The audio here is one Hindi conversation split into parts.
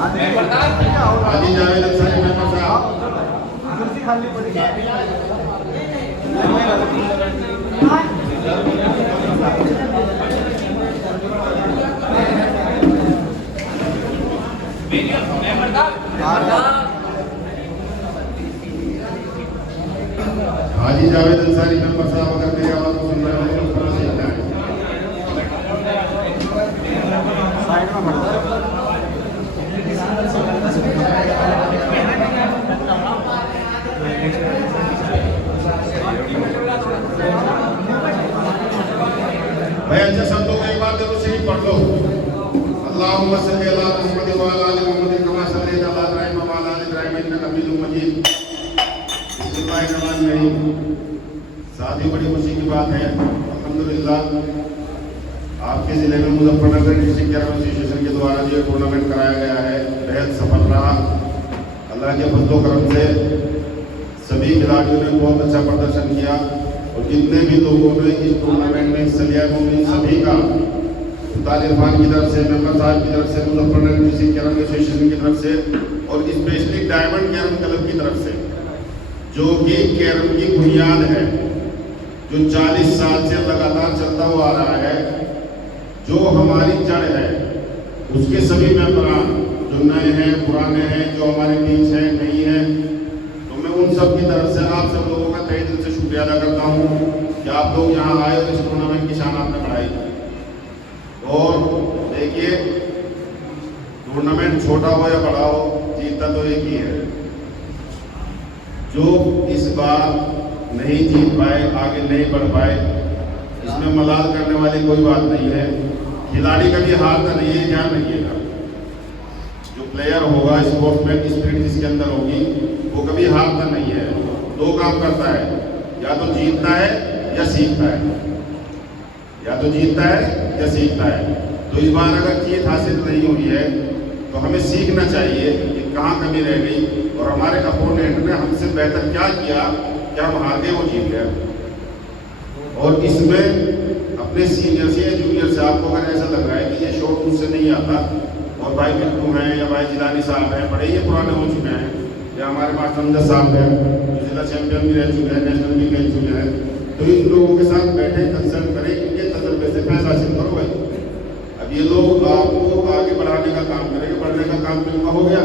हाजी जावेद अंसारी मेंबर साहब। हाजी जावेद अंसारी मेंबर साहब अगर मेरी आवाज को सुन रहे हैं तो सीखना है। साइड में खड़ा भाई अच्छा शब्दों को एक बार जरूर से ही पढ़ लो। अल्लाहुम्मा सल्ली अला मुहम्मद व अला आलि मुहम्मद कमा सल्लैता अला इब्राहीम व अला आलि इब्राहीम इन्नका हमीदुम मजीद। साथ ही बड़ी खुशी की बात है अल्हम्दुलिल्लाह आपके ज़िले में मुजफ्फरनगर डिस्ट्रिक्ट कैरम एसोसिएशन के द्वारा जो टूर्नामेंट कराया गया है बेहद सफल रहा। अल्लाह के फजलो करम से सभी खिलाड़ियों ने बहुत अच्छा प्रदर्शन किया और जितने भी लोगों ने इस टूर्नामेंट में हिस्सा लिया है सभी का उस्ताद इरफान की तरफ से, मेंबर साहब की तरफ से, मुजफ्फरनगर डिस्ट्रिक्ट कैरम एसोसिएशन की तरफ से और स्पेशली डायमंड कैरम क्लब की तरफ से जो कि कैरम की बुनियाद है, जो 40 साल से लगातार चलता हुआ आ रहा है, जो हमारी जड़ है, उसके सभी मेंबरान जो नए हैं, पुराने हैं, जो हमारे बीच हैं, नहीं हैं, तो मैं उन सब की तरफ से आप सब लोगों का तहे दिल से शुक्रिया अदा करता हूँ कि आप लोग यहाँ आए और इस टूर्नामेंट की शान आपने बढ़ाई। और देखिए टूर्नामेंट छोटा हो या बड़ा हो, जीतता तो एक ही है। जो इस बार नहीं जीत पाए, आगे नहीं बढ़ पाए, इसमें मलाल करने वाली कोई बात नहीं है। खिलाड़ी कभी हारता नहीं है, ध्यान रखिएगा। जो प्लेयर होगा, स्पोर्ट्समैन की स्पिरिट जिसके अंदर होगी, वो कभी हारता नहीं है। दो काम करता है, या तो जीतता है या सीखता है, या तो जीतता है या सीखता है। तो इस बार अगर जीत हासिल नहीं हुई है तो हमें सीखना चाहिए कि कहाँ कमी रह गई और हमारे अपोनेंट ने हमसे बेहतर क्या किया, क्या हम हार गए वो जीत गया। और इसमें अपने सीनियर से या जूनियर से आपको अगर ऐसा लग रहा है कि ये शॉट मुझसे नहीं आता और भाई बिट्टू हैं या भाई जिलानी साहब हैं, बड़े ही पुराने हो चुके हैं, या हमारे पास समझा साहब हैं जो जिला चैंपियन भी रह चुके हैं, नेशनल भी खेल चुके हैं, तो इन लोगों के साथ बैठे कंसल्ट करें, इनके तजर्बे से फैसला हासिल करो भाई। अब ये लोग आपको आगे बढ़ाने का काम करेंगे, बढ़ने का काम इनका हो गया,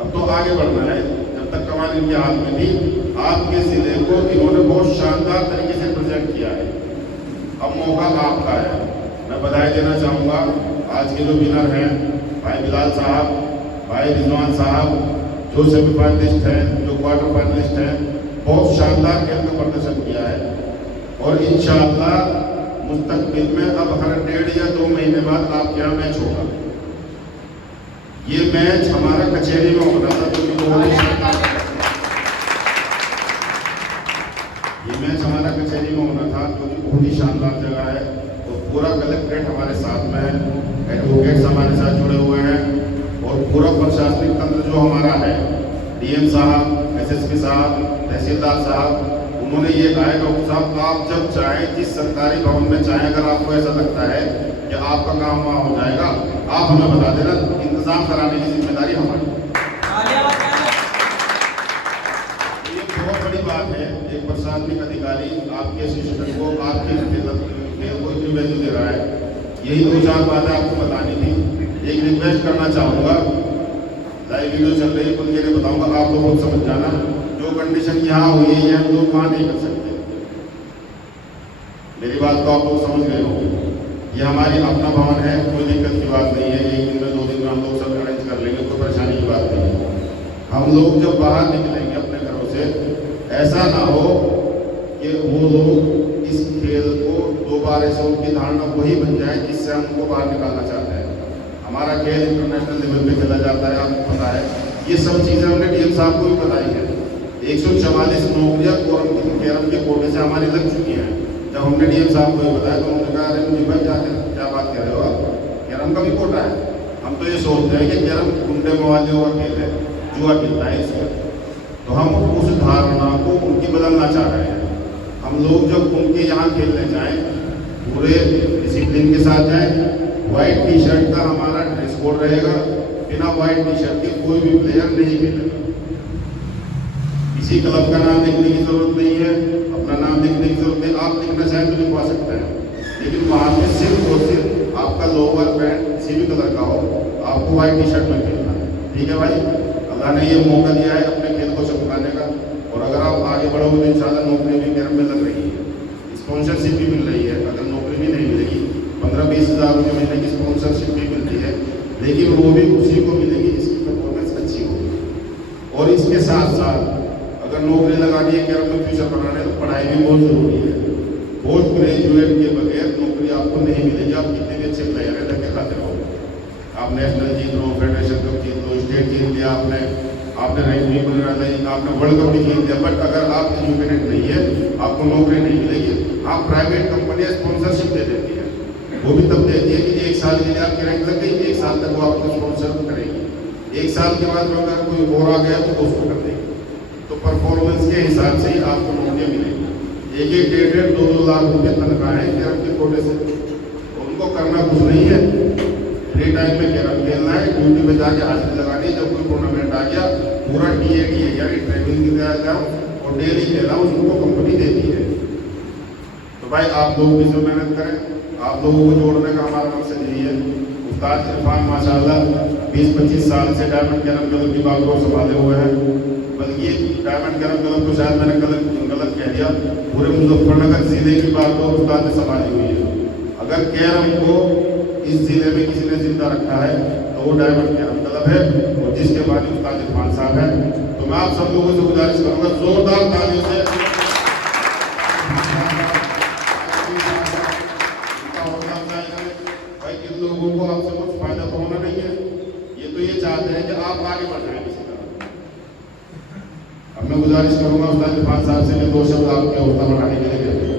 अब तो आगे बढ़ना है। जब तक कमान इनके हाथ में थी, आपके जिले को इन्होंने बहुत शानदार तरीके से प्रेजेंट किया है। अब मौका आपका है। मैं बधाई देना चाहूँगा आज के जो विनर हैं, भाई बिलाल साहब, भाई रिजवान साहब, जो सेमीफाइनलिस्ट हैं, जो क्वार्टर फाइनलिस्ट हैं, बहुत शानदार खेल का प्रदर्शन किया है। और इंशाअल्लाह मुस्तकबिल में अब हर 1.5 या 2 महीने बाद आपके यहाँ मैच होगा। ये मैच हमारा कचहरी में होना था, जो कि बहुत ही शानदार, ये मैच हमारा कचहरी में होना था, जो कि बहुत ही शानदार जगह है। तो पूरा कलेक्ट्रेट हमारे साथ में है, एडवोकेट्स हमारे साथ जुड़े हुए हैं और पूरा प्रशासनिक तंत्र जो हमारा है, डीएम साहब, एसएसपी साहब, तहसीलदार साहब, उन्होंने ये कहा है डॉक्टर साहब आप जब चाहें, जिस सरकारी भवन में चाहें, अगर आपको ऐसा लगता है कि आपका काम वहाँ हो जाएगा, आप हमें बता देना, इंतजाम कराने की जिम्मेदारी हमारी। ये बहुत बड़ी बात है, एक प्रशासनिक अधिकारी आपके एसोसिएशन को, आपके खेल को इतनी वैल्यू दे रहा है। यही 2-4 बातें आपको बतानी थी। एक रिक्वेस्ट करना चाहूँगा, लाइव वीडियो चल रही है, खुल के बताऊँगा, आप लोग बहुत समझ जाना। जो कंडीशन यहाँ हुई है, हम लोग वहाँ नहीं कर सकते। मेरी बात तो आप लोग समझ गए होंगे। ये हमारी अपना भवन है, कोई दिक्कत की बात नहीं है। 1 दिन में 2 दिन में हम लोग सब अरेंज कर लेंगे, कोई परेशानी की बात नहीं है। हम लोग जब बाहर निकलेंगे अपने घरों से, ऐसा ना हो कि वो लोग इस खेल को दोबारा से उनकी धारणा वही बन जाए जिससे हम उनको बाहर निकालना चाहते हैं। हमारा खेल इंटरनेशनल लेवल पे खेला जाता है, आपको पता है। ये सब चीज़ें हमने डीएम साहब को भी बताई है। 144 नौकरियाँ कैरम के कोटे से हमारी लग चुकी हैं। जब हमने डीएम साहब को ये बताया तो उन्होंने कहा अरे मुझे भाई क्या बात कह रहे हो आप, कैरम का भी कोटा है। हम तो ये सोचते हैं कि कैरम गुंडे मवालियों का खेल है, जुआ खेलता है इसमें। तो हम उस धारणा को उनकी बदलना चाह रहे हैं। हम लोग जब उनके यहाँ खेलने जाएँ, पूरे डिसिप्लिन के साथ जाएँ, व्हाइट टी शर्ट का हमारा ड्रेस कोड रहेगा, बिना व्हाइट टी शर्ट के कोई भी प्लेयर नहीं खेलेगा। किसी क्लब का नाम लिखने की जरूरत नहीं है, अपना नाम लिखने की जरूरत नहीं, आप लिखना चाहें तो लिखवा सकते हैं, लेकिन वहां पे सिर्फ और सिर्फ आपका लोअर पैंट किसी भी कलर का हो, आपको व्हाइट टी शर्ट में खेलना है। ठीक है भाई, अल्लाह ने ये मौका दिया है अपने खेल को चमकाने का, और अगर आप आगे बढ़ोगे तो इंशाल्लाह नौकरी भी कैरम में लग रही है, स्पॉन्सरशिप भी मिल रही है। अगर नौकरी भी नहीं मिलेगी, 15-20 हज़ार रुपये महीने की स्पॉन्सरशिप भी मिलती है, लेकिन वो भी उसी को मिलेगी जिसकी परफॉर्मेंस अच्छी होगी। और इसके साथ साथ अगर नौकरी लगानी है, कैरम में फ्यूचर बनाना है, तो पढ़ाई भी बहुत जरूरी है। पोस्ट ग्रेजुएट के बगैर नौकरी आपको नहीं मिलेगी, आप कितने भी अच्छे प्लेयर है धक्के खाते रहो। आप नेशनल जीत लो, फेडरेशन कप जीत लो, स्टेट जीत लिया आपने रैंक भी बना ली, आपने वर्ल्ड कप भी जीत लिया, बट अगर आप एजुकेटेड नहीं है, आपको नौकरी नहीं मिलेगी। आप प्राइवेट कंपनियां स्पॉन्सरशिप दे देती है, वो भी तब देती है कि 1 साल के लिए आपकी रैंक लग गई, 1 साल तक वो आपको स्पॉन्सर करेगी, 1 साल के बाद में अगर कोई और आ गया तो उसको कर देगी। तो परफॉर्मेंस के हिसाब से ही आपको नौकरियाँ मिलेगी। एक 1.5-2 लाख रुपये तनख्वाह है कैरम के कोटे से, उनको करना कुछ नहीं है, फ्री टाइम में कैरम खेलना है, ड्यूटी पे जाके हाजिरी लगानी है। जब कोई टूर्नामेंट आ गया, पूरा टीए यानी ट्रेनिंग की तरह जाओ और डेली खेलना उसको कंपनी देती है। तो भाई आप लोग भी जो मेहनत करें, आप लोगों को जोड़ने का हमारा मकसद यही है। उस्ताद इरफान माशाल्लाह 20-25 साल से डायमंड कैरम क्लब की बात को संभाले हुए हैं, बल्कि डायमंड कैरम क्लब को शायद मैंने गलत कह दिया, पूरे मुजफ्फरनगर जिले की बात को उस्ताद ने संभाली हुई है। अगर कैरम को इस जिले में किसी ने जिंदा रखा है तो वो डायमंड कैरम क्लब है, और जिसके बाद उस्ताद इरफान साहब है। तो मैं आप सब लोगों से गुजारिश करूंगा, जोरदार तालियों से भाई, इन लोगों को आपसे कुछ फायदा तो होना नहीं है, ये तो ये चाहते हैं कि आप आगे बढ़ जाए किसी तरह। अब मैं गुजारिश करूंगा उस्ताद इरफान साहब से 2 शब्द आपके हौसला बढ़ाने के लिए कहते हैं।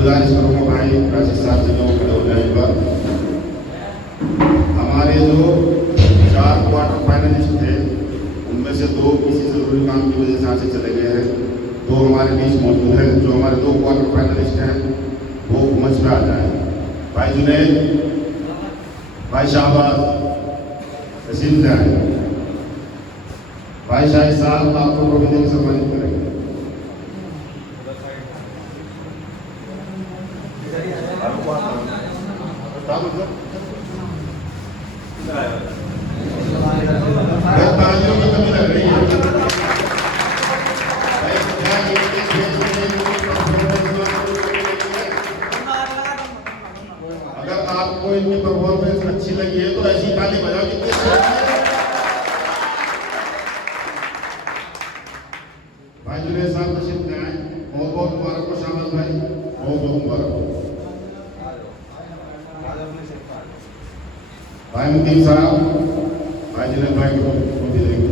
गुजारिश करूँगा भाई राशिद साहब से लोग खड़े हो जाएगा। हमारे जो 4 क्वार्टर फाइनलिस्ट थे, उनमें से 2 किसी जरूरी काम की वजह से यहाँ से चले गए हैं, 2 हमारे बीच मौजूद हैं। जो हमारे 2 क्वार्टर फाइनलिस्ट हैं वो मंच पे आ जाए। भाई जुनैद, भाई शाहबाज तशीफ जाए, भाई शाहिद साहब आपको ट्रॉफी देकर सम्मानित करेंगे। तालियों की कमी लग रही है। अगर आपको इनकी परफॉर्मेंस अच्छी लगी है तो ऐसी ताली बजाओ कितनी अच्छी है। भाई जुनैद साहब तशरीफ ले आए, बहुत बहुत मुबारक हो शाबाश भाई, बहुत बहुत मुबारक हो। भाई मुकीम साहब, भाई जुनैद भाई को ट्रॉफी देंगे।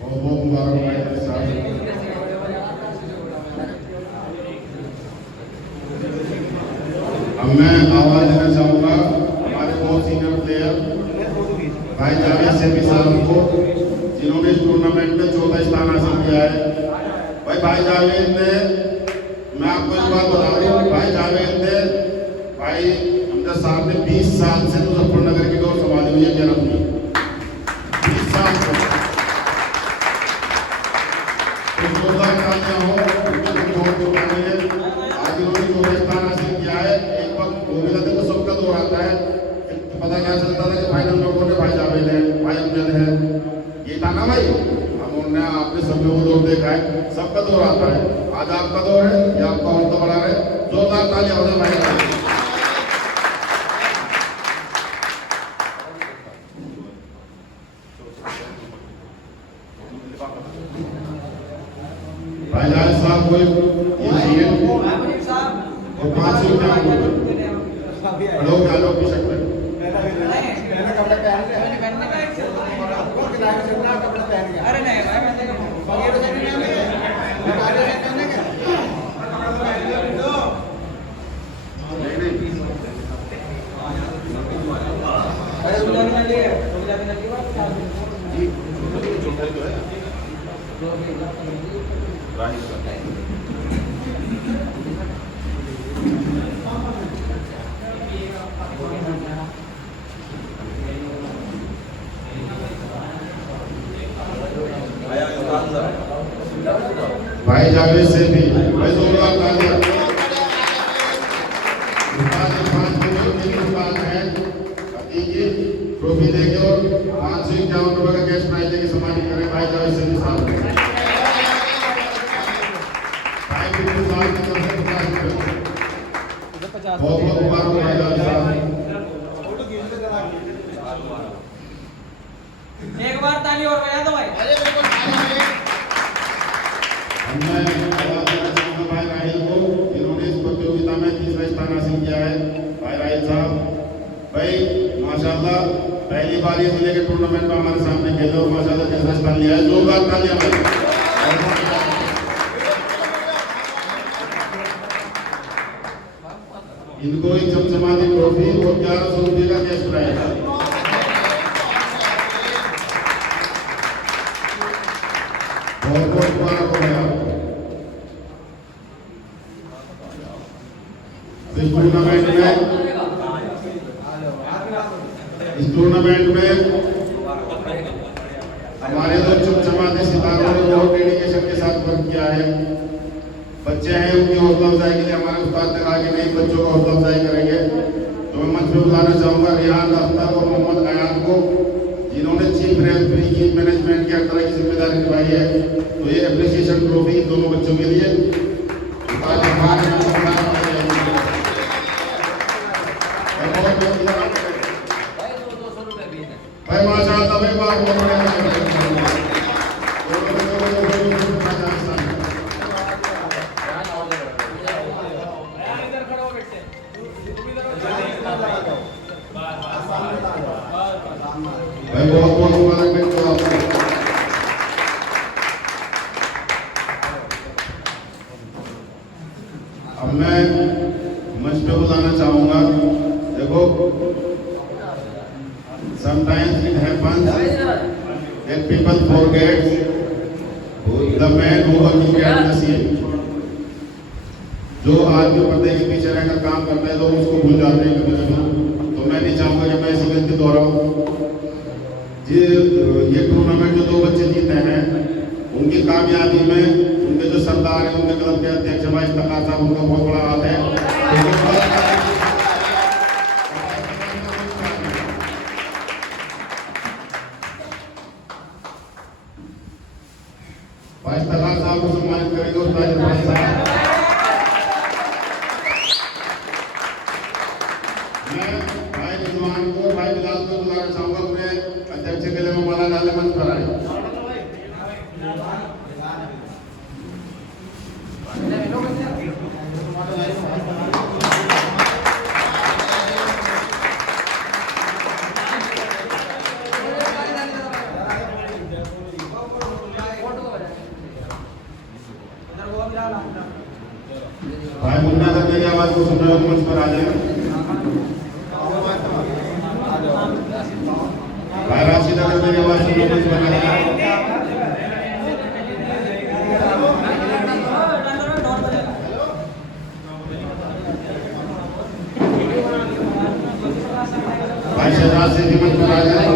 बहुत बहुत मुबारक भाई साहब। अब मैं आवाज देना चाहूंगा हमारे बहुत सीनियर प्लेयर भाई जावेद सेठी साहब को, जिन्होंने इस टूर्नामेंट में 14 स्थान हासिल किया है। भाई जावेद ने, मैं आपको एक बात बता रहा हूँ, भाई जावेद ने, भाई हमजा साहब ने 20 साल से मुजफ्फरनगर की दौड़ संभाली हुई है कैरम की, 20 साल से। जोरदार तालियां हो, बहुत कुर्बानी है। आज इन्होंने 14 स्थान हासिल किया है। एक वक्त वो मिला था तो सबका दौर आता है, पता क्या चलता था कि फाइनल में कौन है, भाई जावेद है, भाई अमजद है, ये था ना भाई। हम उन्होंने आपने सब लोगों को दौर देखा है, सबका दौर आता है। आज आपका दौर है, ये आपका हौसला बढ़ा रहे, जोरदार तालियां हो जाए भाई। भाई जावेद साहब को ये और 500 क्या लोग की शक्ल भाई जावेद से भी भाई जोरदार तालियां। ट्रॉफी देके और 551 रुपए का कैश प्राइज देके सम्मानित करें भाई जावेद से भी साहब। भाई बिल्कुल साहब की तरफ से 50 रुपए बहुत बहुत मुबारक भाई जावेद साहब। एक बार ताली और बजा दो भाई। भाई राहिल को जिन्होंने इस प्रतियोगिता में तीसरा स्थान हासिल किया है भाई राहिल साहब। भाई माशाल्लाह पहली बार ये जिले के टूर्नामेंट में हमारे सामने खेले और माशाल्लाह तीसरा स्थान लिया है। जोरदार तालियां भाई। इनको एक चमचमाती ट्रॉफी और 1100 रुपये का कैश प्राइज है। बहुत बहुत मुबारक हो गया आपको। इस टूर्नामेंट में हमारे दो चमचमाते सितारों ने बहुत डेडिकेशन के साथ वर्क किया है। बच्चे हैं उनकी हौसला अफजाई के लिए हमारे उस्ताद ने कहा कि नहीं बच्चों को हौसला अफजाई करेंगे, तो मैं मंच पे बुलाना चाहूंगा रियान अख्तर और मोहम्मद अयान को, जिन्होंने चीफ रेफरी की मैनेजमेंट की हर तरह की जिम्मेदारी निभाई है। तो ये एप्रिसिएशन ट्रॉफी दोनों बच्चों के लिए भाई माशाअल्लाह भाई बहुत बहुत मुबारक हो आपको। अब मैं मंच पे बुलाना चाहूंगा। देखो sometimes it happens that people forget the man who was behind the scene। जो आदमी पर्दे के पीछे रहकर काम करता है लोग उसको भूल जाते हैं कभी कभी। तो मैं नहीं चाहूंगा कि मैं इसी गलती दोहराऊं। ये टूर्नामेंट जो दो बच्चे जीते हैं उनकी कामयाबी में उनके जो सरदार हैं उनके क्लब के अध्यक्ष भाई इफ्तिखार साहब, उनका बहुत बड़ा हाथ है। भाई इफ्तिखार साहब को सम्मानित करेंगे उस्ताद भाई साहब। मैं भाई रिजवान को भाई बिलाल को बुलाना चाहूंगा अपने अध्यक्ष के लिए माला डाले मंच पर आए। भाई मुन्ना अगर मेरी आवाज को सुन रहे हो तो मंच पर आ जाए। भाई राशिद अगर मेरी आवाज सुन रहे हो तो मंच पर आ जाए। भाई शहजाद से भी मंच पर आ जाए।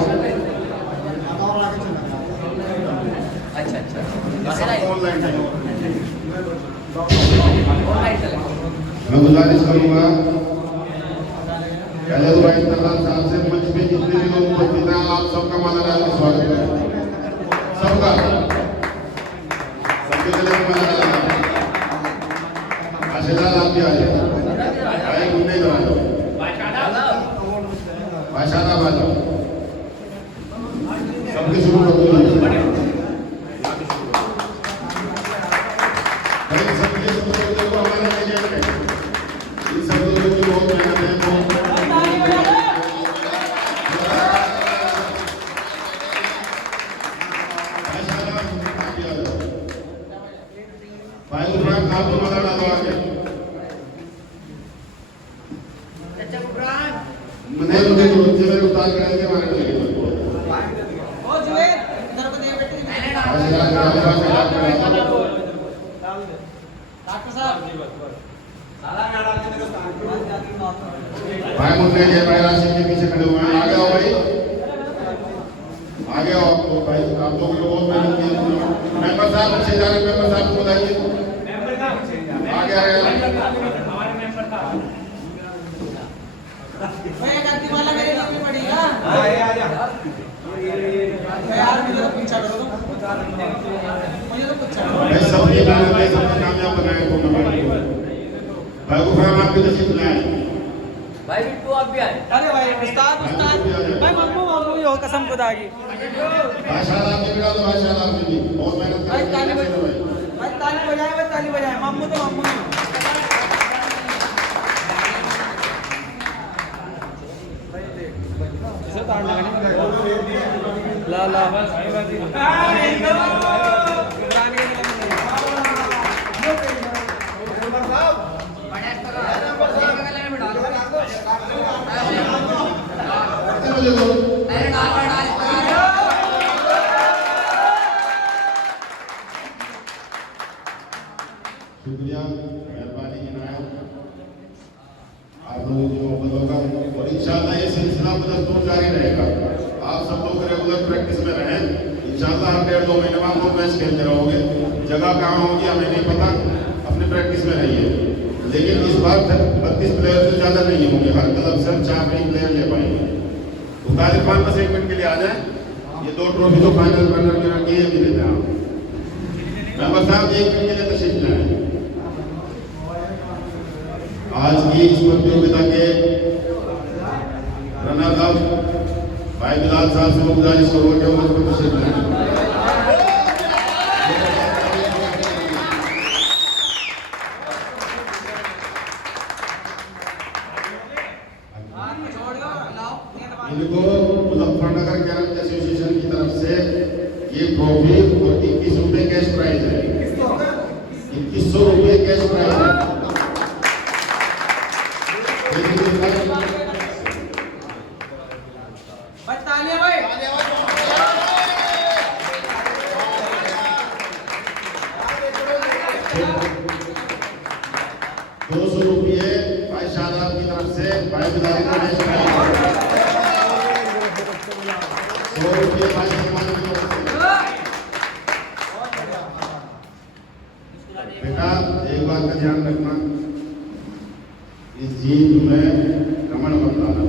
मैं गुजारिश करूंगा पहले तो भाई इफ्तिखार साहब से मंच पे जितने भी लोग उपस्थित हैं आप सबका माला डाल के स्वागत करें। सबका सबके लिए माला डाल। आशीर्वाद आप भी आ जाए। भाई मुन्ने इधर आ जाओ। भाई शादाब आ जाओ। सबके शुरू कर दो। आशीर्वाद करेंगे हमारे लिए ओ जुएल इधर को दे बेटे डॉक्टर साहब भाई मुन्ने जय भाई राशि के पीछे खड़े हुए हैं आगे आओ भाई आगे आओ तो भाई आप लोग बहुत मेहनत की मेंबर साहब पीछे जा रहे मेंबर साहब को बताइए आगे आगे हमारे मेंबर था भाई एक आदमी वाला मेरे लिए भी पड़ेगा यार मुझे तो पूछा करो मुझे तो पूछा करो भाई सब ये मेहनत है सब कामयाब बनाए तो भाई को फिर आपकी तस्वीर लाए भाई बिट्टू आप भी आए। अरे भाई उस्ताद भाई मम्मू हो कसम खुदा की माशाल्लाह आपने बिना तो माशाल्लाह आपने भी बहुत मेहनत भाई की ताली बजाए भाई ताली बजाए मम्मू तो मम्मू ही ला ला शुक्रिया मेहरबानी इनायत आप लोगों की मोहब्बत होगा और इंशाल्लाह ये सिलसिला बदस्तूर जारी रहेगा आप सब लोग रेगुलर प्रैक्टिस में रहें इंशाल्लाह हर 1.5-2 महीने में आप लोग मैच खेलते रहोगे जगह कहाँ होगी हमें नहीं पता अपने प्रैक्टिस में रहिए लेकिन इस बार 32 प्लेयर से ज़्यादा नहीं होंगे हर क्लब से हम 4 प्लेयर ले पाएंगे तो तारिक खान बस 1 मिनट के लिए आ जाए ये 2 ट्रॉफी तो फाइनल रनर में रखी है भी देते हैं आप मेंबर साहब 1 मिनट के लिए तशरीफ लाएं आज की इस प्रतियोगिता के रनर अप भाई बिलाल साहब से गुजारिश करूंगा कि वो मुझको तशरीफ लाएं इनको मुजफ्फरनगर कैरम एसोसिएशन की तरफ से ये ट्रॉफी और 21 रुपए कैश प्राइज है 2100 रुपए कैश प्राइज है भाई तालियां भाई 200 रुपये भाई शादाब की तरफ से भाई बिलाल को कैश प्राइज 100 रुपये भाई सलमान की तरफ से बेटा एक बात का ध्यान रखना इस जीत में रमन मत लाना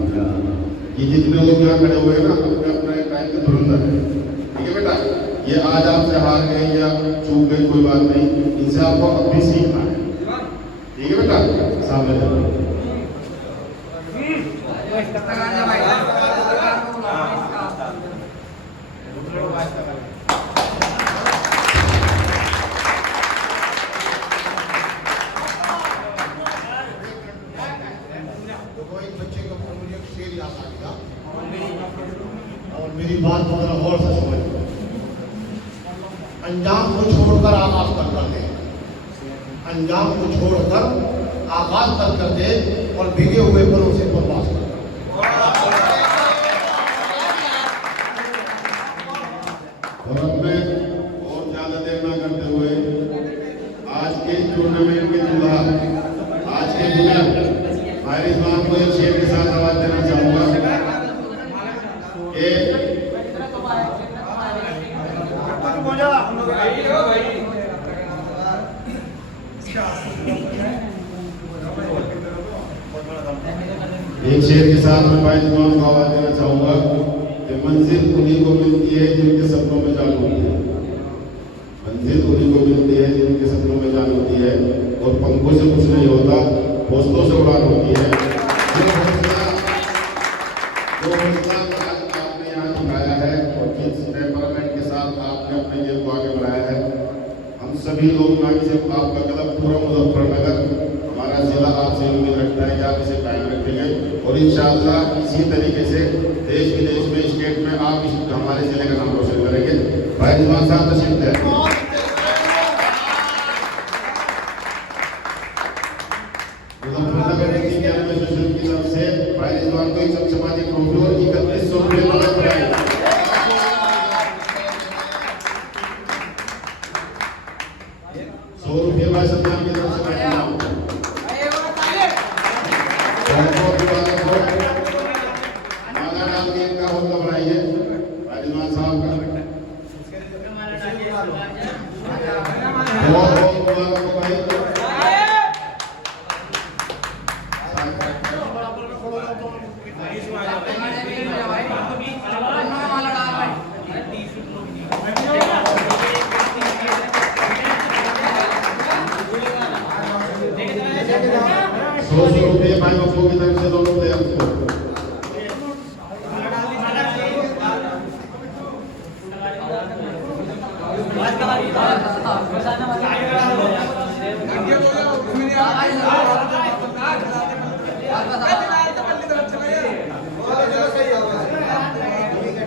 ये जितने लोग यहाँ खड़े हुए हैं ना अपने अपने टाइम के धुरंधर है ठीक है बेटा ये आज आपसे हार गए या चूक गए कोई बात नहीं इनसे आपको अब भी सीखना है ठीक है बेटा सामने और मेरी बात को जरा गौर से समझ अंजाम को छोड़कर आगाज कर दे अंजाम को छोड़कर आगाज कर दे और भीगे हुए पलों से बर्बाद कर और अब मैं और ज्यादा देर ना करते हुए आज के टूर्नामेंट के दूल्हा आज के विनर फारिस मान को एक शेर के साथ आवाज देना चाहूंगा एक शेर के साथ मैं फारिस मान को आवाज देना चाहूंगा कि मंजिल उन्हीं को मिलती है जिनके सपनों में जान होती है मंजिल उन्हीं को मिलती है जिनके सपनों में जान होती है और पंखों से कुछ नहीं होता हौसलों से उड़ान होती है जो हौसला आज आपने यहाँ दिखाया है और जिस टेम्परामेंट के साथ आपने अपने गेम को आगे बढ़ाया है हम सभी लोग ना कि सिर्फ आपका कदम पूरा मुजफ्फरनगर हमारा जिला आपसे उम्मीद रखता है कि आप इसे कायम रखेंगे और इंशाअल्लाह इसी तरीके से देश विदेश में स्टेट में आप हमारे जिले का नाम रोशन करेंगे भाई रिजवान साहब तशरीफ लाए मुजफ्फरनगर की तरफ से भाई रिजवान को एक समाजी ट्रॉफी और 3100 केक का हौसला बढ़ाइए रिजवान साहब का। बहुत बहुत मुबारक हो भाई। ₹100 भाई बच्चों की तरफ से दोनों प्लेयर को।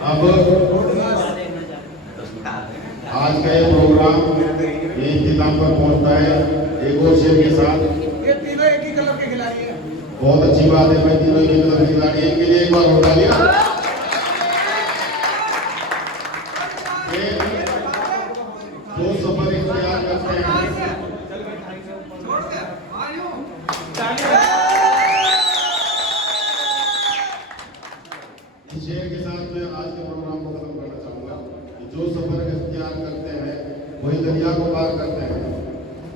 अब आज का ये प्रोग्राम ये इख्तिताम पर पहुंचता है एक और शेर के साथ। ये तीनों एक ही कलर के खिलाड़ी हैं। बहुत अच्छी बात है भाई, तीनों एक कलर के खिलाड़ी हैं। इनके लिए एक बार उठा लिया। जो सफर इख्तियार करते हैं इस शेर के साथ मैं आज के प्रोग्राम को खत्म करना चाहूंगा कि जो सफर इख्तियार करते हैं वही दरिया को पार करते हैं।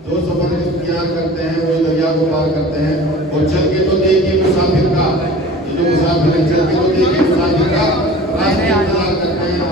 जो सफर इख्तियार करते हैं वही दरिया को पार करते हैं। और चल के तो देखिए मुसाफिर का, ये जो मुसाफिर चल के तो देखिए मुसाफिर का रास्ता इंतजार करते हैं।